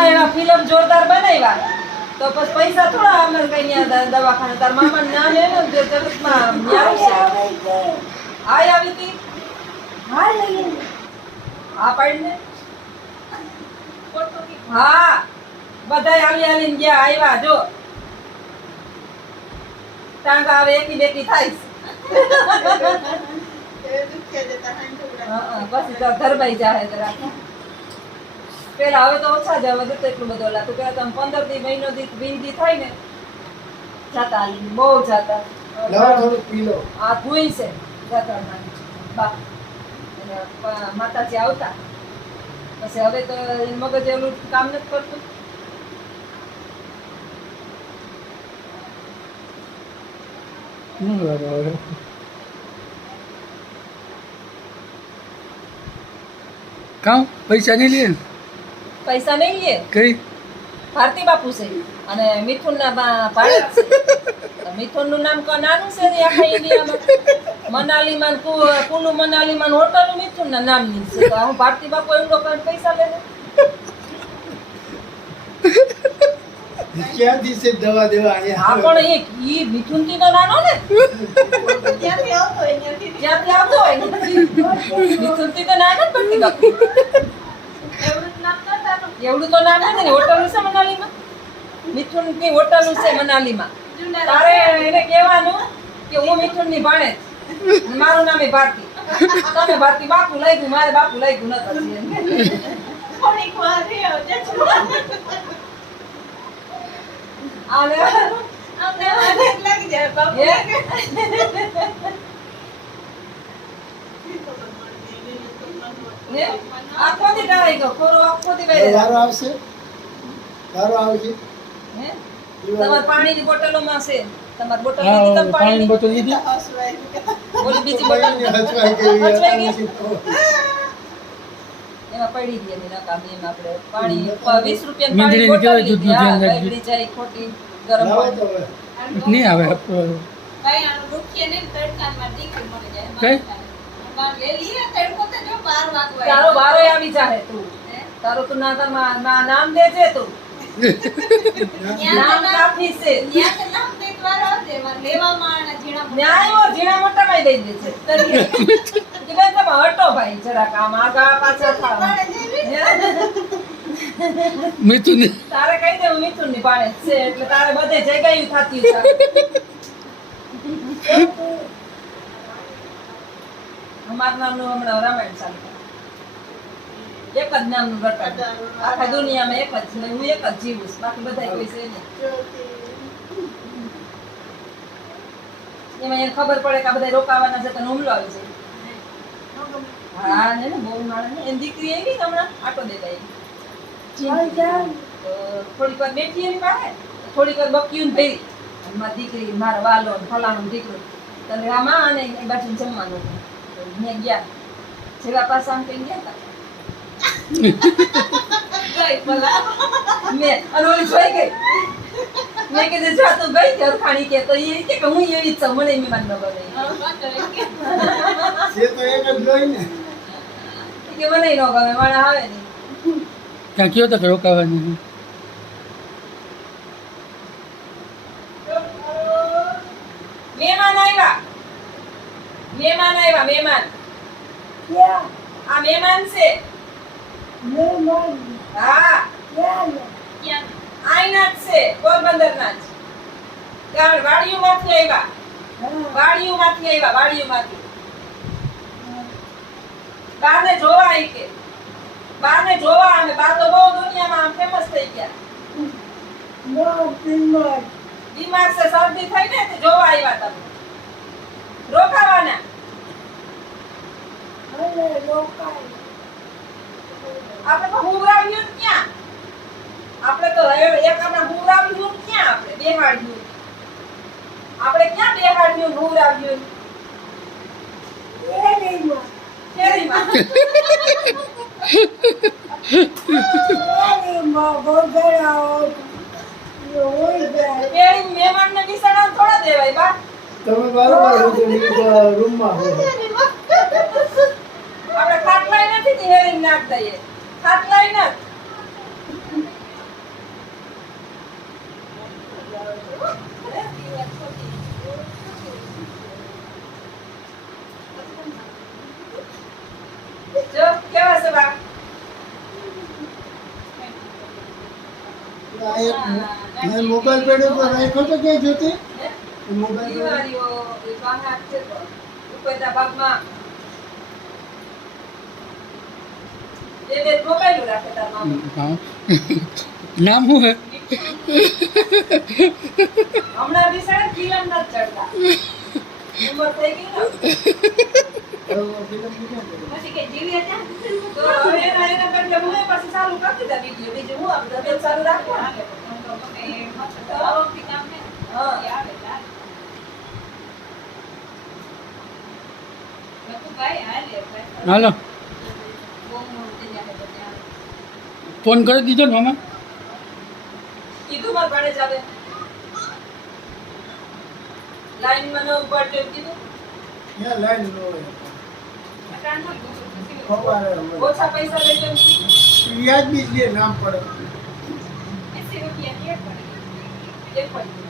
એવા ફિલ્મ જોરદાર બનાવ્યા તો પછી પૈસા થોડા અમે કઈ દવાખાને તાર મામા નામ હે ને જગતમાં ન્યાય છે આય આવી હતી હા પાડીને હા બધાય આવી આવીને ગયા આવ્યા જો ટાંગા આવે એકી બેકી થાય પછી તો ધરબાઈ જાય જરા પેલા હવે તો ઓછા જ હવે તો એટલું બધું લાગતું પેલા તમે 15 દી મહિનો દી 20 દી થાય ને જાતા બહુ જાતા આ ધુઈ છે જાત્રામાં બા માતાજી આવતા પછી હવે તો મગજ એનું કામ નથી કરતું કામ પૈસા નહીં લે પૈસા નહીં લે કઈ ભારતી બાપુ છે અને મિથુન ના ભારત છે મિથુન નું નામ નાનું છે ને આખા ઇન્ડિયામાં મનાલી માં કુલુ મનાલી માં હોટલ મિથુન ના નામ ની છે તો હું ભારતી બાપુ એમ લોકો પૈસા લે ક્યાંથી છે દવા દેવા અહીંયા હા પણ ઈ મિથુન થી તો નાનો ને ક્યાંથી આવતો હોય મિથુન થી તો નાનો જ ભારતી બાપુ એવડું તો નામ નથી ને હોટલ છે મનાલીમાં મિથુન ની હોટલ છે મનાલીમાં તારે એને કહેવાનું કે હું મિથુન ની ભાણે મારું નામ એ ભારતી તમે ભારતી બાપુ લઈ ગયું મારે બાપુ લઈ ગયું નથી થોડીક વાર આલે અમને લાગી જાય બાપુ ને આખો દી ડાઈ ગયો ખોરો આખો દી બેરે વારો આવશે વારો આવશે હે તમાર પાણીની બોટલોમાં છે તમાર બોટલ લીધી તમે પાણીની બોટલ લીધી બોલી બીજી બોટલ હચવાઈ ગઈ એમાં પડી ગઈ એની નકામ એમ આપણે પાણી 20 રૂપિયાની પાણી બોટલ લીધી હા બગડી જાય ખોટી ગરમ પાણી નહીં આવે કઈ આ રૂખીએ ને તડકામાં દીકરી મરી જાય કઈ લે લીએ તડકો તો જો 12 વાગવા તારો વારો આવી જાહે તું તારો તું નામ દેજે તું નામ કાફી છે ન્યા તો નામ દે વારો દે લેવામાં આના ઝીણા મોટામાં દઈ દે છે કે બેન તમે હટો ભાઈ જરાક આમ આગા પાછા થાવ મિથુન તારે કહી દે હું મિથુન ની પાડે છે એટલે તારે બધે જગ્યાએ થાતી છે અમાર નામનું હમણાં રામાયણ ચાલુ એક જ નામનું રટણ આખા દુનિયામાં એક જ છે હું એક જ જીવું છું બાકી બધા કોઈ છે નહીં એમાં એને ખબર પડે કે આ બધા રોકાવાના છે તો હુમલો આવી જાય હા ને બહુ માણસ ને એની દીકરી એવી ને હમણાં આટો દેતા એવી તો થોડીક વાર બેઠી એની પાસે થોડીક વાર બક્યું ભેરી મારી દીકરી મારા વાલો ફલાણું દીકરું તો આમાં અને એ બાજુ જમવાનું મેં ગયા જેવા પાછા આમ કઈ ગયા હતા મેં અને ઓલી જોઈ ગઈ મેં કીધું જા તું ગઈ કે ખાણી કે તો એ કે હું એવી જ છું મને એમ માન ન બને છે તો એક જ જોઈ ને કે મને ન ગમે મને આવે નહીં ક્યાં કયો તો રોકાવાની મહેમાન આવ્યા મહેમાન આ મહેમાન છે હા આઈના જ છે પોરબંદરના જ વાડીઓમાંથી આવ્યા બારને જોવા આવી કે બારને જોવા અમે બાર તો બહુ દુનિયામાં આમ ફેમસ થઈ ગયા બીમાર છે શરદી થઈ ને તે જોવા આવ્યા તમે રોકાવાના આપણે તો હુરાવ્યું ક્યાં આપણે તો એક આપણા હુરાવ્યું ક્યાં આપણે બેહાડ્યું આપણે ક્યાં બેહાડ્યું હુરાવ્યું શેરીમાં મહેમાનને બિસાડા થોડા દેવાય બા તમે બરોબર રૂમમાં હો આપણે નાખ દઈએ ખાટલાય નાખ જો કેવા છે બા મેં મોબાઈલ પેડ ઉપર રાખ્યો તો ક્યાં જોતી મોબાઈલ દિવાળીઓ એ બહાર છે તો ઉપરના ભાગમાં બે મોબાઈલ રાખે તાર મામા હા નામ શું હે હમણાં બિસાડે ફિલ્મ નથી ચડતા ઉંમર થઈ ગઈ ને પછી કે જીવી હતા તો હવે એના બદલે હું પાછી ચાલુ કરી દીધા વિડીયો બીજું હું આપણે તમે ચાલુ રાખો ને હા. હાલો ફોન કરી દીધો ને મામા કીધું માર ભાડે જાવે લાઈનમાં ન ઉભા એટલે કીધું ત્યાં લાઈન નો હોય ઓછા પૈસા લઈ લેવું વ્યાજ બી લે નામ પડે એક પડી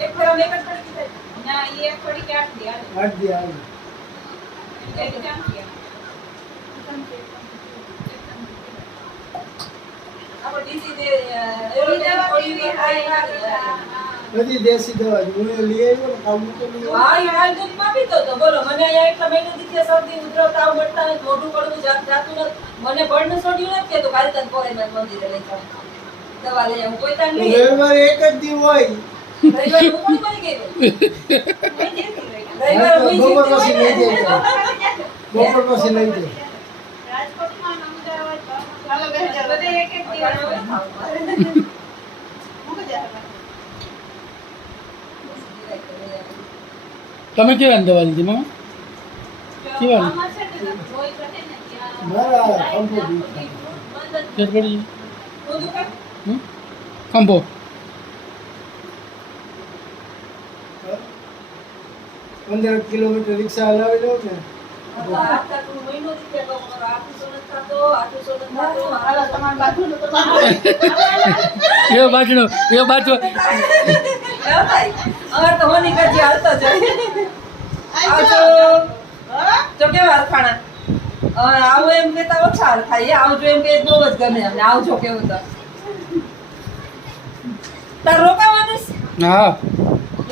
એક ફેરા મેં એક જ પડી કીધા ના એ પડી કે આટલી હાલે આજ દી આવે એક જામ કે આપણે ડીસી દે એવી દવા પડી હાઈ બધી દેશી દવા હું લઈ આવ્યો ને કામ તો લઈ આવ્યો. હા યાર દૂધ માં પીતો તો બોલો મને અહીંયા એટલા મહિના દીધી શરદી ઉધરસ તાવ મળતા નથી મોઢું કડવું જાતું નથી મને બળનું સોડ્યું નથી કેતો કાલે તને કોરેમાં મંદિરે લઈ જાઉં દવા લઈ આવું કોઈ તાન લઈ રવિવારે એક જ દી હોય રવિવારે હું પણ મરી ગઈ રવિવારે હું બપોર જીતી પછી લઈ હોય જાય બપોર પછી લઈ જાય રાજકોટમાં અમદાવાદ ચાલો બે હજાર બધે એક એક દિવસ મૂકી દે તમે કેવા દવા લીધી મામા કેવા? આમાં છે ને જોઈ શકે ને ત્યાં મારા ખંભો ફેર પડી હમ? ખંભો 15 કિલોમીટર રિક્ષા હલાવી લઉં ને એ બાજુ આવું એમ કેતા ઓછા થાય આવજો એમ કે બહુ જ ગમે અમને આવજો કેવું તો તાર રોકાવાનું છે? હા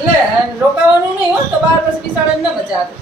લે રોકાવાનું નહીં હોય તો બાર પછી બિસાડે ન મજા આવે